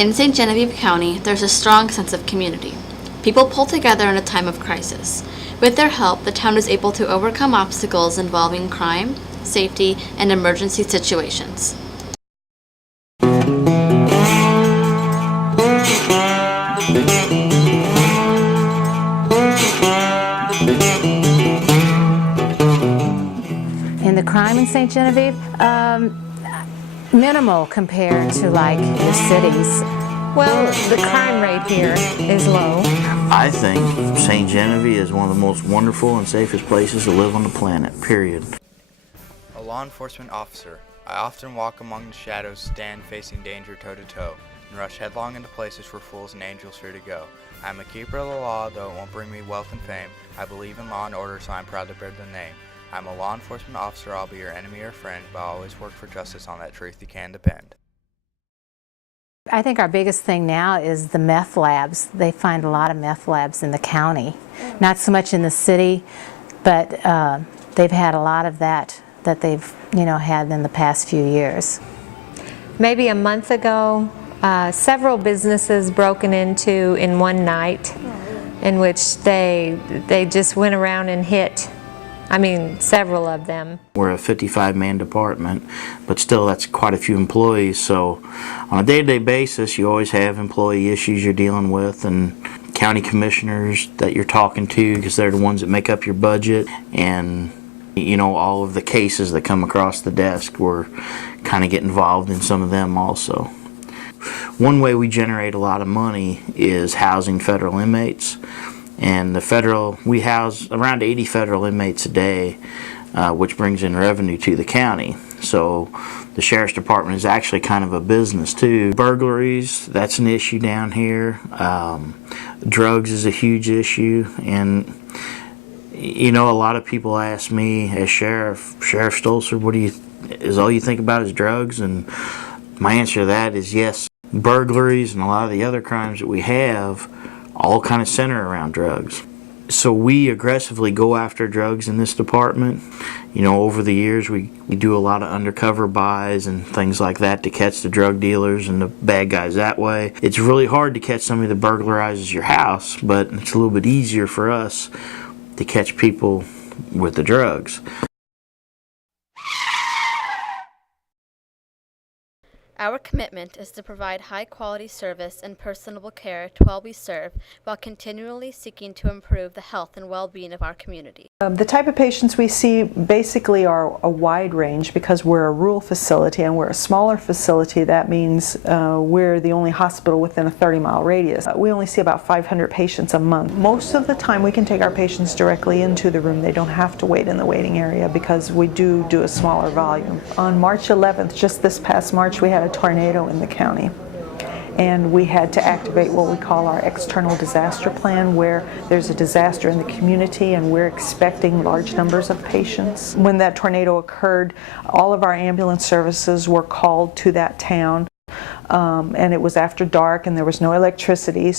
In St. Genevieve County, there's a strong sense of community. People pull together in a time of crisis. With their help, the town is able to overcome obstacles involving crime, safety, and emergency situations. In the crime in St. Genevieve, minimal compared to like the cities. Well, the crime rate here is low. I think St. Genevieve is one of the most wonderful and safest places to live on the planet, period. A law enforcement officer, I often walk among the shadows, stand facing danger toe to toe, and rush headlong into places where fools and angels fear to go. I am a keeper of the law, though it won't bring me wealth and fame. I believe in law and order, so I'm proud to bear the name. I'm a law enforcement officer, I'll be your enemy or friend, but I'll always work for justice, on that truth you can depend. I think our biggest thing now is the meth labs. They find a lot of meth labs in the county. Not so much in the city, but they've had a lot of that they've had in the past few years. Maybe a month ago, several businesses broken into in one night, in which they just went around and hit. Several of them. We're a 55-man department, but still that's quite a few employees, so on a day-to-day basis you always have employee issues you're dealing with and county commissioners that you're talking to because they're the ones that make up your budget, and all of the cases that come across the desk, we're kind of get involved in some of them also. One way we generate a lot of money is housing federal inmates. And we house around 80 federal inmates a day, which brings in revenue to the county. So the Sheriff's Department is actually kind of a business too. Burglaries, that's an issue down here. Drugs is a huge issue. And a lot of people ask me as Sheriff Stolzer, is all you think about is drugs? And my answer to that is yes. Burglaries and a lot of the other crimes that we have all kind of center around drugs. So we aggressively go after drugs in this department. Over the years we do a lot of undercover buys and things like that to catch the drug dealers and the bad guys that way. It's really hard to catch somebody that burglarizes your house, but it's a little bit easier for us to catch people with the drugs. Our commitment is to provide high-quality service and personable care to all we serve while continually seeking to improve the health and well-being of our community. The type of patients we see basically are a wide range because we're a rural facility and we're a smaller facility. That means we're the only hospital within a 30-mile radius. We only see about 500 patients a month. Most of the time we can take our patients directly into the room. They don't have to wait in the waiting area because we do a smaller volume. On March 11th, just this past March, we had a tornado in the county. And we had to activate what we call our external disaster plan, where there's a disaster in the community and we're expecting large numbers of patients. When that tornado occurred, all of our ambulance services were called to that town. And it was after dark and there was no electricity,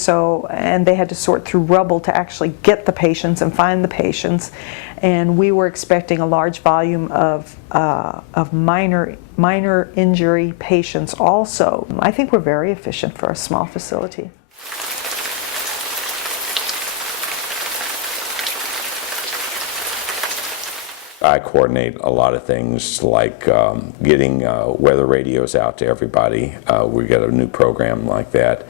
and they had to sort through rubble to actually get the patients and find the patients. And we were expecting a large volume of minor injury patients also. I think we're very efficient for a small facility. I coordinate a lot of things like getting weather radios out to everybody. We got a new program like that.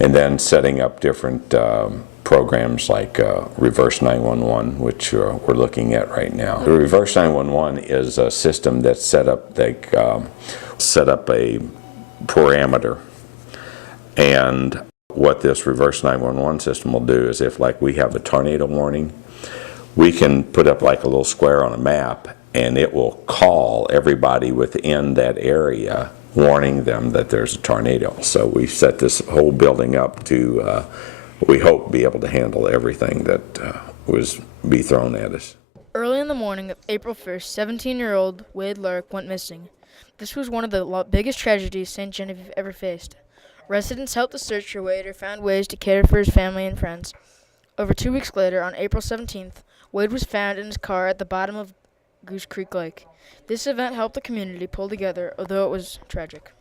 And then setting up different programs like Reverse 911, which we're looking at right now. The Reverse 911 is a system that's set up, set up a parameter. And what this Reverse 911 system will do is if we have a tornado warning, we can put up like a little square on a map and it will call everybody within that area, warning them that there's a tornado. So we set this whole building up to, we hope, be able to handle everything that be thrown at us. Early in the morning of April 1st, 17-year-old Wade Lurk went missing. This was one of the biggest tragedies St. Genevieve ever faced. Residents helped to search for Wade or found ways to care for his family and friends. Over 2 weeks later, on April 17th, Wade was found in his car at the bottom of Goose Creek Lake. This event helped the community pull together, although it was tragic.